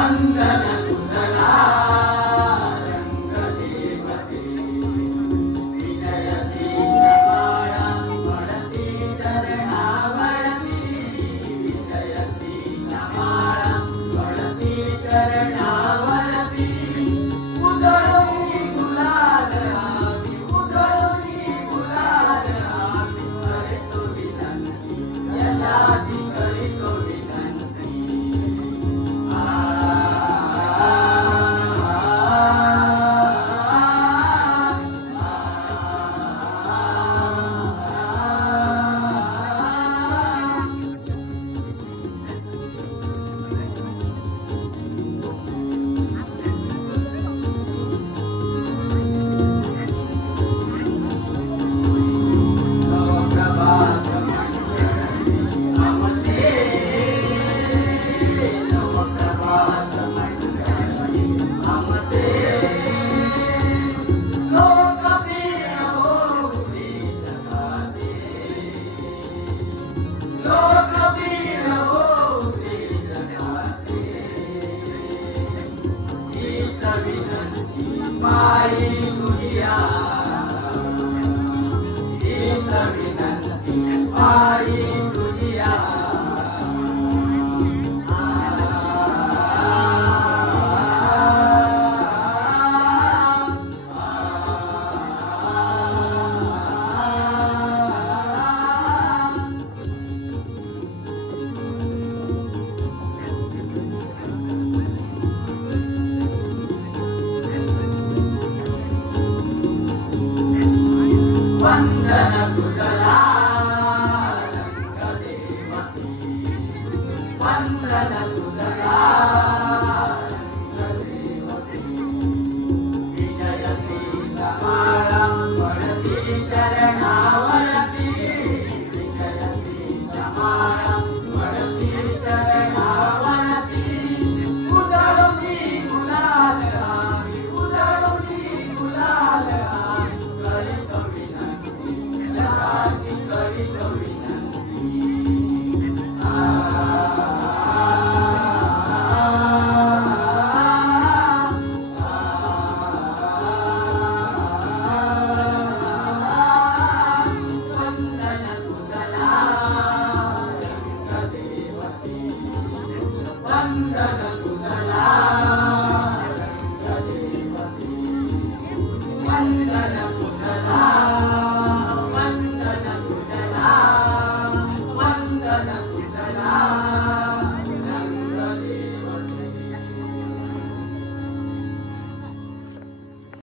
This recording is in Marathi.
वंदन तुझला रंगदेवते विजयशील माया स्मरती चरणावरती विजयशील माया स्मरती चरणावरती उधळी गुलाल आम्ही उधळी गुलाल आम्ही करतो विनंती यशाची करीतो विनंती नवप्रभात मंडळी आमचे नवप्रभात मंडळी आमचे लोकप्रिय होती जगाचे लोकप्रिय होती जगाचे हीच विनंती माई तुझ्या हीच विनंती माई तुझ्या वंदन